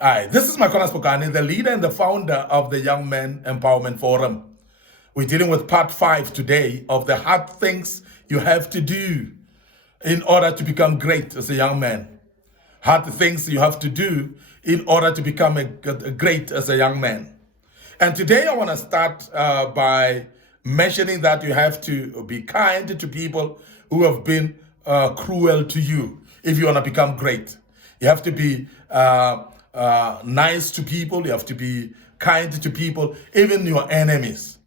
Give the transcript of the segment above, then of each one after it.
Hi, this is Makonas Pokani, the leader and the founder of the Young Men Empowerment Forum. We're dealing with part 5 today of the hard things you have to do in order to become great as a young man. Hard things you have to do in order to become a great as a young man. And today I want to start by mentioning that you have to be kind to people who have been cruel to you if you want to become great. You have to be nice to people. You have to be kind to people, even your enemies.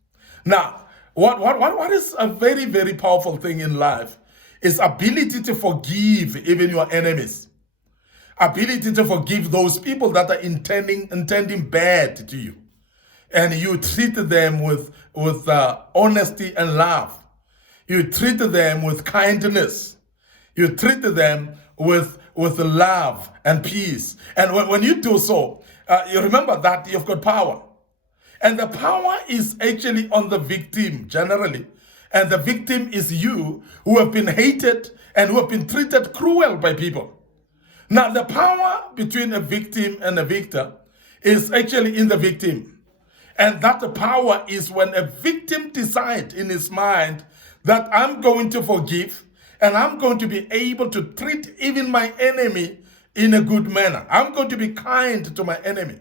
Now, what is a very, very powerful thing in life is ability to forgive even your enemies. Ability to forgive those people that are intending bad to you. And you treat them with honesty and love. You treat them with kindness. You treat them with love and peace. And when you do so, you remember that you've got power. And the power is actually on the victim generally. And the victim is you who have been hated and who have been treated cruel by people. Now, the power between a victim and a victor is actually in the victim. And that power is when a victim decides in his mind that I'm going to forgive and I'm going to be able to treat even my enemy in a good manner. I'm going to be kind to my enemy.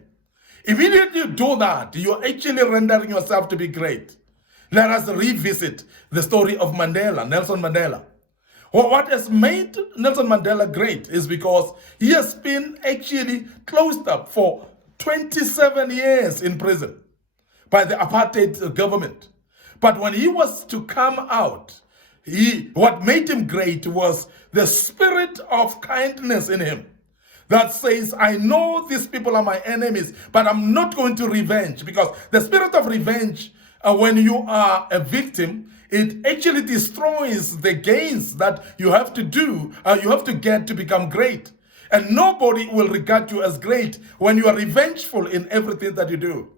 Immediately you do that, you're actually rendering yourself to be great. Let us revisit the story of Nelson Mandela. Well, what has made Nelson Mandela great is because he has been actually closed up for 27 years in prison by the apartheid government. But when he was to come out, what made him great was the spirit of kindness in him that says, I know these people are my enemies, but I'm not going to revenge, because the spirit of revenge, when you are a victim, it actually destroys the gains that you have to do, you have to get to become great. And nobody will regard you as great when you are revengeful in everything that you do.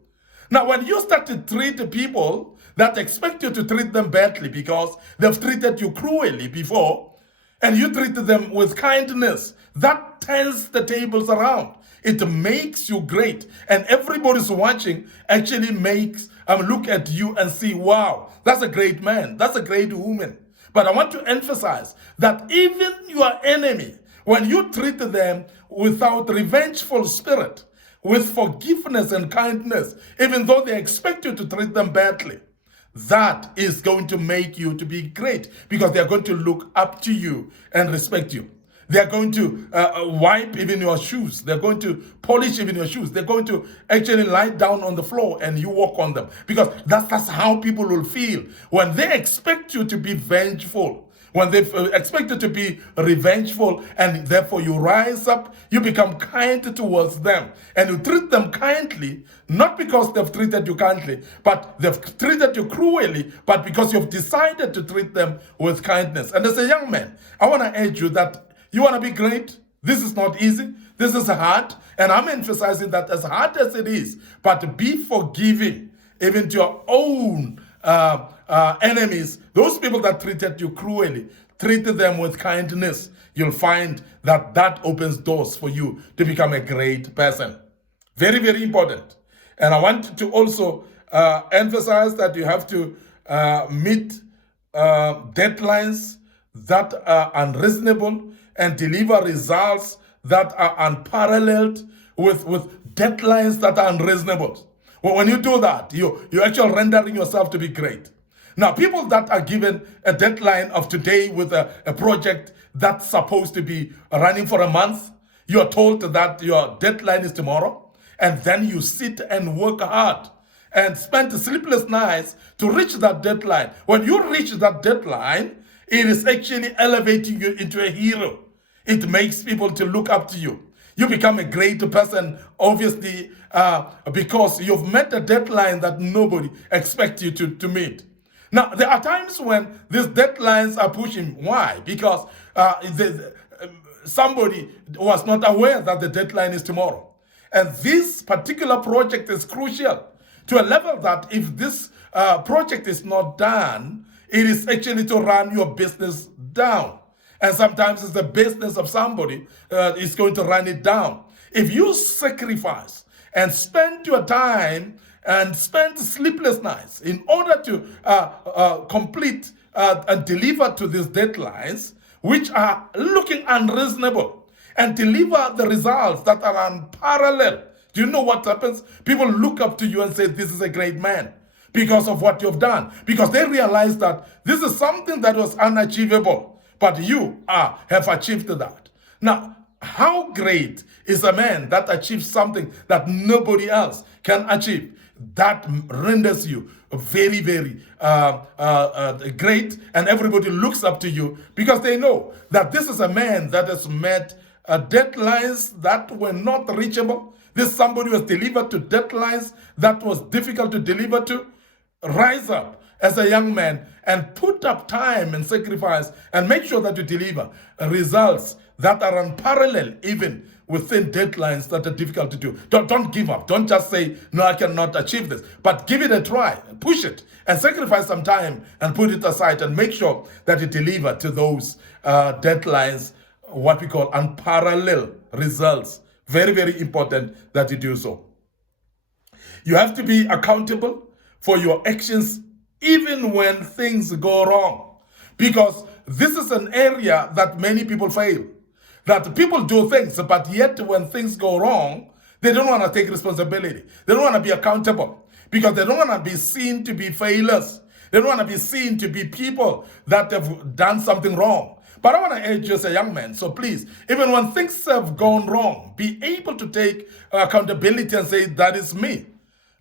Now, when you start to treat people that expect you to treat them badly because they've treated you cruelly before, and you treat them with kindness, that turns the tables around. It makes you great. And everybody's watching actually makes look at you and see, wow, that's a great man, that's a great woman. But I want to emphasize that even your enemy, when you treat them without revengeful spirit, with forgiveness and kindness, even though they expect you to treat them badly, that is going to make you to be great, because they are going to look up to you and respect you. They are going to wipe even your shoes. They're going to polish even your shoes. They're going to actually lie down on the floor and you walk on them, because that's how people will feel when they expect you to be vengeful. When they expect you to be revengeful, and therefore you rise up, you become kind towards them, and you treat them kindly, not because they've treated you kindly, but they've treated you cruelly, but because you've decided to treat them with kindness. And as a young man, I want to urge you that you want to be great. This is not easy. This is hard. And I'm emphasizing that as hard as it is, but be forgiving even to your own enemies, those people that treated you cruelly, treat them with kindness. You'll find that that opens doors for you to become a great person. Very, very important. And I want to also emphasize that you have to meet deadlines that are unreasonable and deliver results that are unparalleled with deadlines that are unreasonable. Well, when you do that, you're actually rendering yourself to be great. Now, people that are given a deadline of today with a project that's supposed to be running for a month, you're told that your deadline is tomorrow, and then you sit and work hard and spend sleepless nights to reach that deadline. When you reach that deadline, it is actually elevating you into a hero. It makes people to look up to you. You become a great person, obviously, because you've met a deadline that nobody expects you to meet. Now, there are times when these deadlines are pushing. Why? Because somebody was not aware that the deadline is tomorrow. And this particular project is crucial to a level that if this project is not done, it is actually to run your business down. And sometimes it's the business of somebody is going to run it down. If you sacrifice and spend your time and spend sleepless nights in order to complete and deliver to these deadlines, which are looking unreasonable, and deliver the results that are unparalleled, do you know what happens? People look up to you and say, this is a great man because of what you've done, because they realize that this is something that was unachievable, but you have achieved that. Now, how great is a man that achieves something that nobody else can achieve? That renders you very, very great, and everybody looks up to you because they know that this is a man that has met deadlines that were not reachable. This somebody was delivered to deadlines that was difficult to deliver to. Rise up as a young man and put up time and sacrifice and make sure that you deliver results that are unparalleled even within deadlines that are difficult to do. Don't give up. Don't just say, no, I cannot achieve this. But give it a try. Push it and sacrifice some time and put it aside and make sure that you deliver to those deadlines, what we call unparalleled results. Very, very important that you do so. You have to be accountable for your actions even when things go wrong, because this is an area that many people fail. That people do things, but yet when things go wrong, they don't want to take responsibility. They don't want to be accountable because they don't want to be seen to be failures. They don't want to be seen to be people that have done something wrong. But I want to urge you as a young man, so please, even when things have gone wrong, be able to take accountability and say, that is me.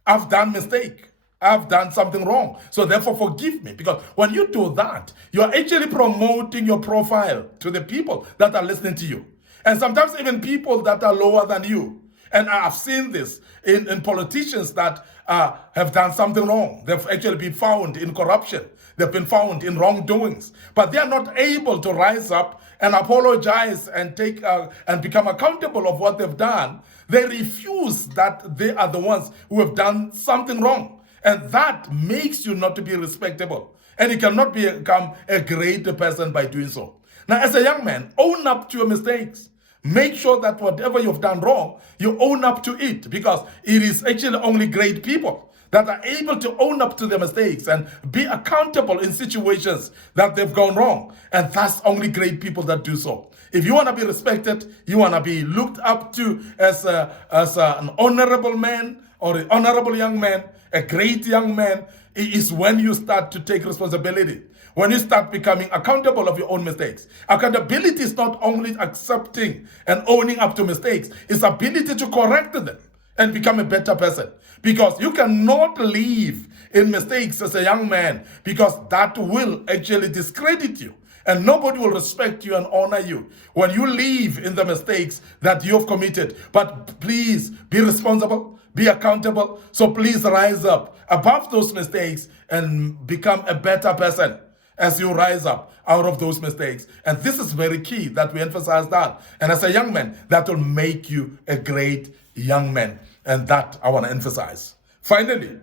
I've done mistake. I've done something wrong. So therefore forgive me. Because when you do that, you're actually promoting your profile to the people that are listening to you. And sometimes even people that are lower than you. And I've seen this in politicians that have done something wrong. They've actually been found in corruption. They've been found in wrongdoings. But they are not able to rise up and apologize and take and become accountable of what they've done. They refuse that they are the ones who have done something wrong. And that makes you not to be respectable. And you cannot become a great person by doing so. Now, as a young man, own up to your mistakes. Make sure that whatever you've done wrong, you own up to it, because it is actually only great people that are able to own up to their mistakes and be accountable in situations that they've gone wrong. And that's only great people that do so. If you want to be respected, you want to be looked up to as an honorable man or an honorable young man, a great young man, it is when you start to take responsibility. When you start becoming accountable of your own mistakes. Accountability is not only accepting and owning up to mistakes, it's ability to correct them and become a better person. Because you cannot live in mistakes as a young man, because that will actually discredit you. And nobody will respect you and honor you when you live in the mistakes that you have committed. But please be responsible, be accountable. So please rise up above those mistakes and become a better person as you rise up out of those mistakes. And this is very key that we emphasize that. And as a young man, that will make you a great young man. And that I want to emphasize. Finally,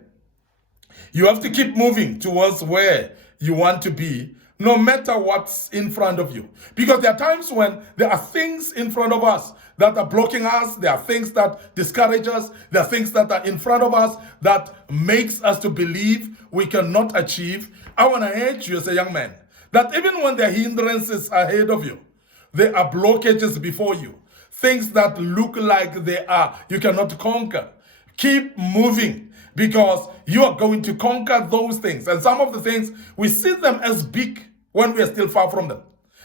you have to keep moving towards where you want to be, no matter what's in front of you. Because there are times when there are things in front of us that are blocking us. There are things that discourage us. There are things that are in front of us that makes us to believe we cannot achieve. I want to urge you as a young man that even when there are hindrances ahead of you, there are blockages before you, things that look like you cannot conquer. Keep moving, because you are going to conquer those things. And some of the things, we see them as big when we are still far from them.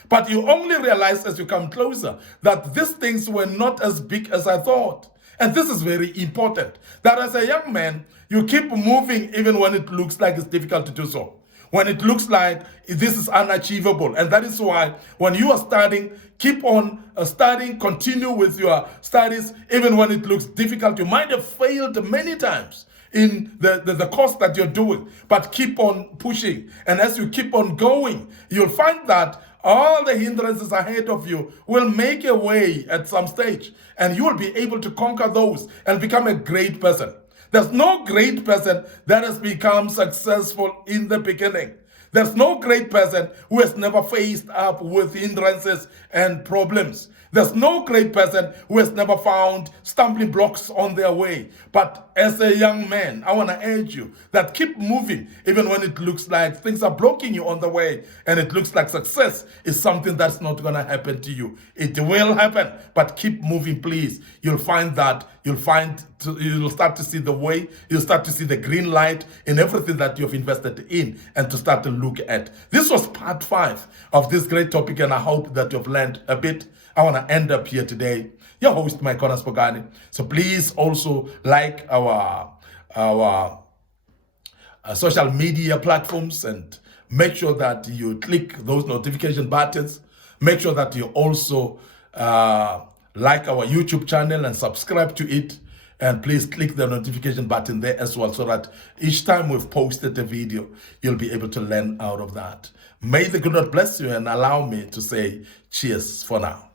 But you only realize as you come closer that these things were not as big as I thought. And this is very important, that as a young man, you keep moving even when it looks like it's difficult to do so. When it looks like this is unachievable. And that is why when you are studying, keep on studying, continue with your studies, even when it looks difficult. You might have failed many times in the course that you're doing, but keep on pushing. And as you keep on going, you'll find that all the hindrances ahead of you will make a way at some stage, and you will be able to conquer those and become a great person. There's no great person that has become successful in the beginning. There's no great person who has never faced up with hindrances and problems. There's no great person who has never found stumbling blocks on their way. But as a young man, I want to urge you that keep moving, even when it looks like things are blocking you on the way and it looks like success is something that's not going to happen to you. It will happen, but keep moving, please. You'll find that you'll start to see the way, you'll start to see the green light in everything that you've invested in and to start to look at. This was part 5 of this great topic, and I hope that you've learned a bit. I want to end up here today. Your host, Mike Spogani. So please also like our social media platforms and make sure that you click those notification buttons. Make sure that you also like our YouTube channel and subscribe to it. And please click the notification button there as well, so that each time we've posted a video, you'll be able to learn out of that. May the good Lord bless you and allow me to say cheers for now.